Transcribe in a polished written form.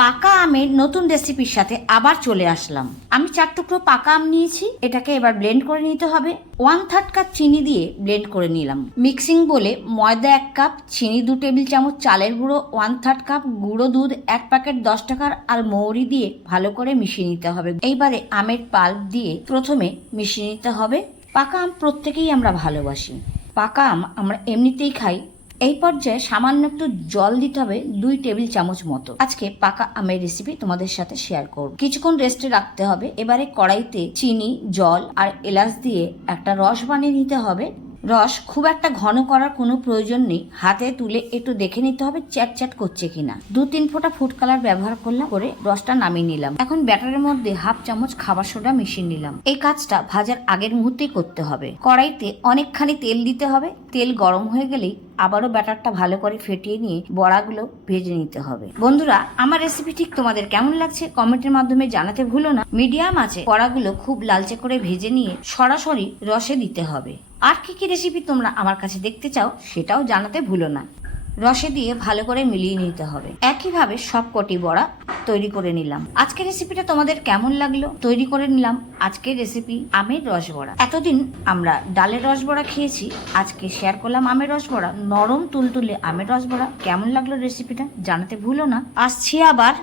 পাকা আমের নতুন রেসিপির সাথে আবার চলে আসলাম। আমি 4 টুকরো পাকা আম নিয়েছি, এটাকে এবার ব্লেন্ড করে নিতে হবে। 1/3 কাপ চিনি দিয়ে ব্লেন্ড করে নিলাম। মিক্সিং বলে ময়দা 1 কাপ, চিনি 2 টেবিল চামচ, চালের গুঁড়ো 1/3 কাপ, গুঁড়ো দুধ 1 প্যাকেট 10 টাকার আর মৌরি দিয়ে ভালো করে মিশিয়ে নিতে হবে। এইবারে আমের পাল্প দিয়ে প্রথমে মিশিয়ে নিতে হবে। পাকা আম প্রত্যেকেই আমরা ভালোবাসি, পাকা আম আমরা এমনিতেই খাই। এই পর্যায়ে সামান্য একটু জল দিতে হবে 2 টেবিল চামচ মতো। আজকে পাকা আমের রেসিপি তোমাদের সাথে শেয়ার করব। কিছুক্ষণ রেস্টে রাখতে হবে। এবারে কড়াইতে চিনি, জল আর এলাচ দিয়ে একটা রস বানিয়ে নিতে হবে। রস খুব একটা ঘন করার কোনো প্রয়োজন নেই, হাতে তুলে একটু দেখে নিতে হবে চ্যাট চ্যাট করছে কিনা। 2-3 ফোঁটা ফুড কালার ব্যবহার করলাম, করে রসটা নামিয়ে নিলাম। এখন ব্যাটারের মধ্যে 1/2 চামচ খাবার সোডা মিশিয়ে নিলাম। এই কাজটা ভাজার আগের মুহূর্তেই করতে হবে। কড়াইতে অনেকখানি তেল দিতে হবে। তেল গরম হয়ে গেলেই আবারও ব্যাটারটা ভালো করে ফেটিয়ে নিয়ে বড়াগুলো ভেজে নিতে হবে। বন্ধুরা, আমার রেসিপি ঠিক তোমাদের কেমন লাগছে কমেন্টের মাধ্যমে জানাতে ভুলো না। মিডিয়াম আছে বড়াগুলো খুব লালচে করে ভেজে নিয়ে সরাসরি রসে দিতে হবে। আর কি কি রেসিপি তোমরা আমার কাছে দেখতে চাও সেটাও জানাতে ভুলো না। রসে দিয়ে ভালো করে মিলিয়ে নিতে হবে। একইভাবে সব কটি বড়া তৈরি করে নিলাম। আজকের রেসিপিটা তোমাদের কেমন লাগলো? তৈরি করে নিলাম আজকের রেসিপি আমের রসবড়া। এতদিন আমরা ডালের রসবড়া খেয়েছি, আজকে শেয়ার করলাম আমের রসবড়া। নরম তুলতুলে আমের রসবড়া। কেমন লাগলো রেসিপিটা জানাতে ভুলো না। আসছি আবার